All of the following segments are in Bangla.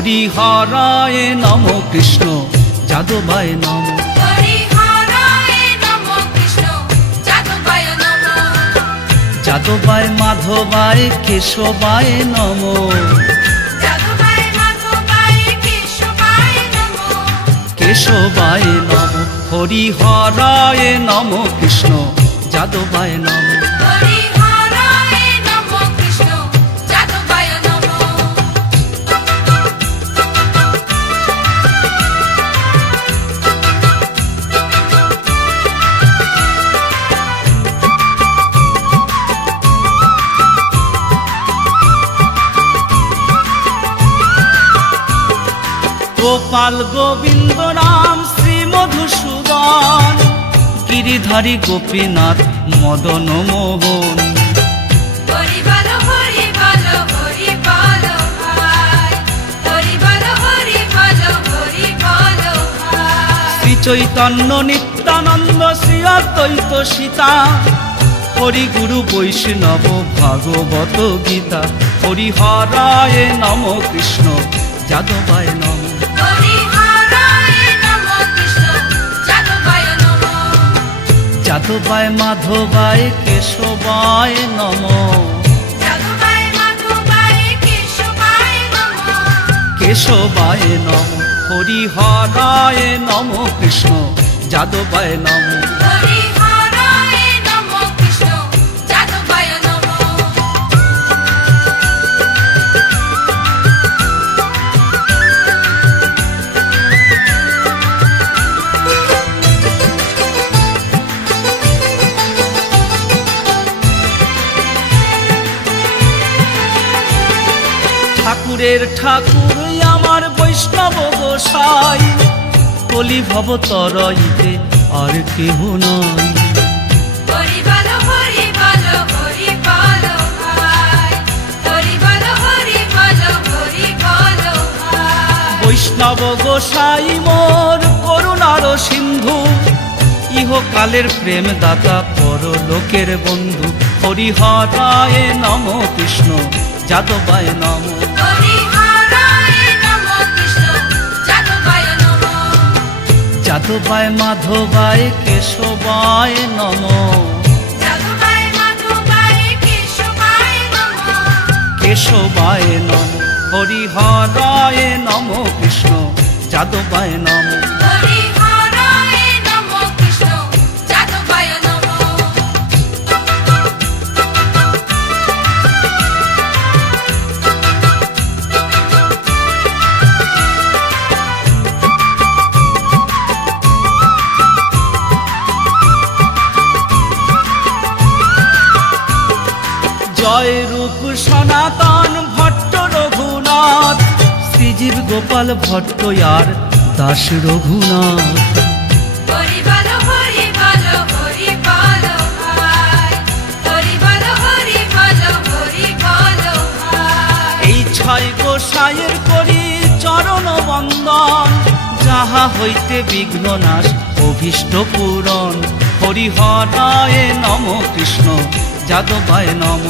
হরিহরায় নম কৃষ্ণ যাদবায় নম। যাদবায় মাধবায় কেশবায় নম। কেশবায় নম। হরিহরায় নম কৃষ্ণ যাদবায় নম। গোপাল গোবিন্দ রাম শ্রী মধুসূদন, গিরিধারী গোপীনাথ মদন মোহন। শ্রী চৈতন্য নিত্যানন্দ শ্রী অদ্বৈত সীতা, হরি গুরু বৈষ্ণব ভাগবত গীতা। হরিহরায় নম কৃষ্ণ যাদবায় নম। যাদবায় মাধবায় কেশবায় নম। কেশবায় নম। হরিহরায় নম কৃষ্ণ যাদবায় নম। ঠাকুরের ঠাকুর আমার বৈষ্ণব গোসাই, কলি ভব তরইতে আর কেহ নয়। বৈষ্ণব গোসাই মোর করুণার সিন্ধু, ইহকালের প্রেম দাতা পরলোকের বন্ধু। হরিহরায় নম কৃষ্ণ যাদবায় নম। যাদবায় মাধবায় কেশবায় নম। কেশবায় নম। হরিহরায় নম কৃষ্ণ যাদবায় নম। জয় রূপ সনাতন ভট্ট রঘুনাথ, শ্রীজীব গোপাল ভট্ট আর দাস রঘুনাথ। এই ছয় গোসাইয়ের করি চরণ বন্দন, যাহা হইতে বিঘ্ন নাশ অভীষ্ট পূরণ। হরিহরায় নম কৃষ্ণ যাদবায় নম।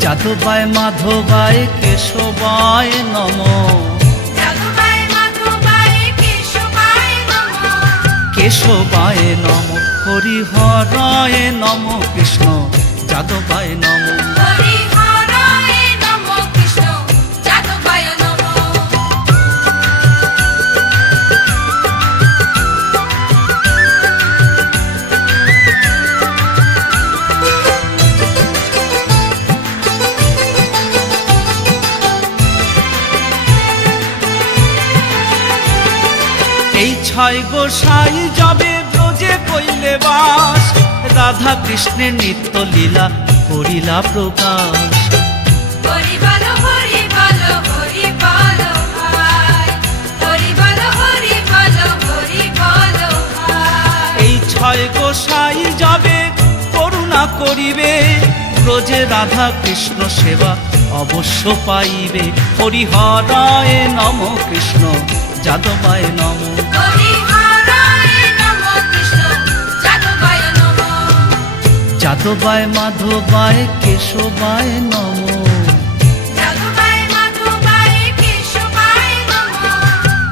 যাদবায় মাধবায় কেশবায় নম। কেশবায় নম। হরিহরায় নম কৃষ্ণ যাদবায় নম। এই ছয় গোসাই যাবে ব্রজে কইলে বাস, রাধা কৃষ্ণের নিত্য লীলা করিলা প্রকাশ। এই ছয় গোসাই যাবে করুণা করিবে, ব্রজে রাধা কৃষ্ণ সেবা অবশ্য পাইবে। হরিহরায় নম কৃষ্ণ যাদবায় নম। যাদবায় মাধবায় কেশবায় নমঃ। যাদবায় মাধবায় কেশবায় নমঃ।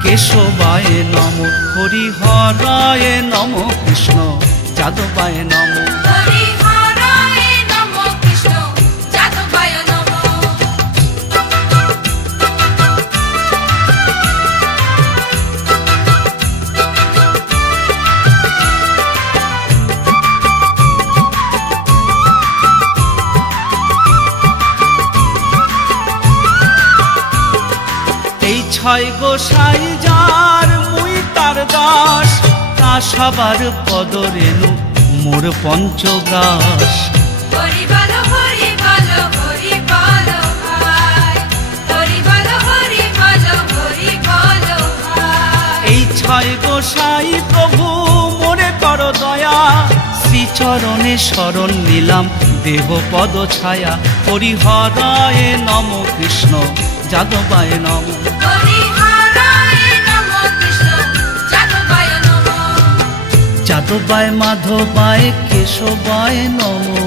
কেশবায় নমঃ হরিহরায় নমঃ কৃষ্ণ যাদবায় নমঃ। হরিহরায় নমঃ কৃষ্ণ যাদবায় নমঃ। এই ছয় গোসাই যার মুই তার দাস, তা সবার পদরেণু মোর পঞ্চগ্রাস। হরি বলো হরি বলো হরি বলো ভাই। হরি বলো হরি বলো হরি বলো ভাই। এই ছয় গোসাই প্রভু মোরে কর দয়া, শ্রীচরণে শরণ নিলাম দেহ পদ ছায়া। হরিহরায় নমঃ কৃষ্ণ যাদবায় নমঃ। হরিহরায় নমঃ কৃষ্ণ যাদবায় নমঃ। যাদবায় মাধবায় কেশবায় নমঃ।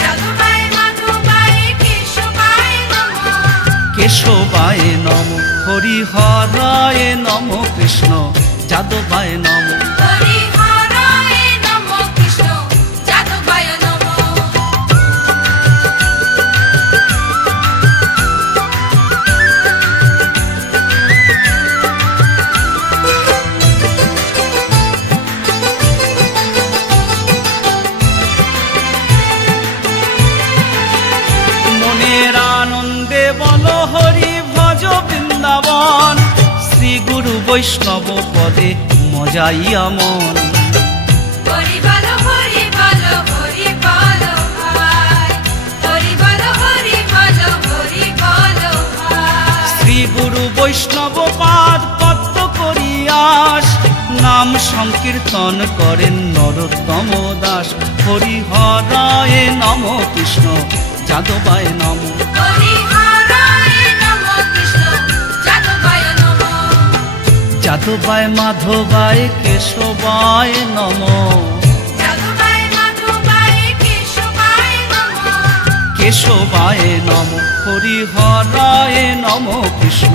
যাদবায় মাধবায় কেশবায় নমঃ। কেশবায় নমঃ হরিহরায় নমঃ কৃষ্ণ যাদবায় নমঃ। হরিহরায় নমঃ কৃষ্ণ যাদবায় নমঃ। মনের আনন্দে বল হরি ভজ বৃন্দাবন, শ্রী গুরু বৈষ্ণব পদে মজাইয়া মন। হরি বলো হরি বলো হরি বলো ভাই। হরি বলো হরি বলো হরি বলো ভাই। শ্রী গুরু বৈষ্ণব পাদ পদ্ম করিয়াস, নাম সংকীর্তন করেন নরোত্তম দাস। হরিহরায় নমঃ কৃষ্ণ যাদবায় নমঃ। হরিহরায় নমঃ কৃষ্ণ যাদবায় নমঃ। যাদবায় মাধবায় কেশবায় নমঃ। যাদবায় মাধবায় কেশবায় নমঃ। কেশবায় নমঃ হরিহরায় নমঃ কৃষ্ণ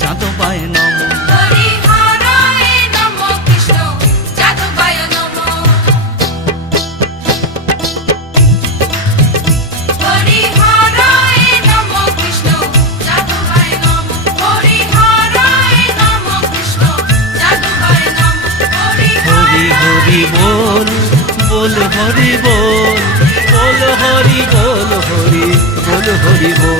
যাদবায় নমঃ। হরিহরায় নমঃ কৃষ্ণ যাদবায় নমঃ। হরিহরায় নমঃ কৃষ্ণ যাদবায় নমঃ। হরিহরায় নমঃ কৃষ্ণ যাদবায় নমঃ। হরি হরি বল বল হরি বল, বল হরি বল হরি বল হরি বল।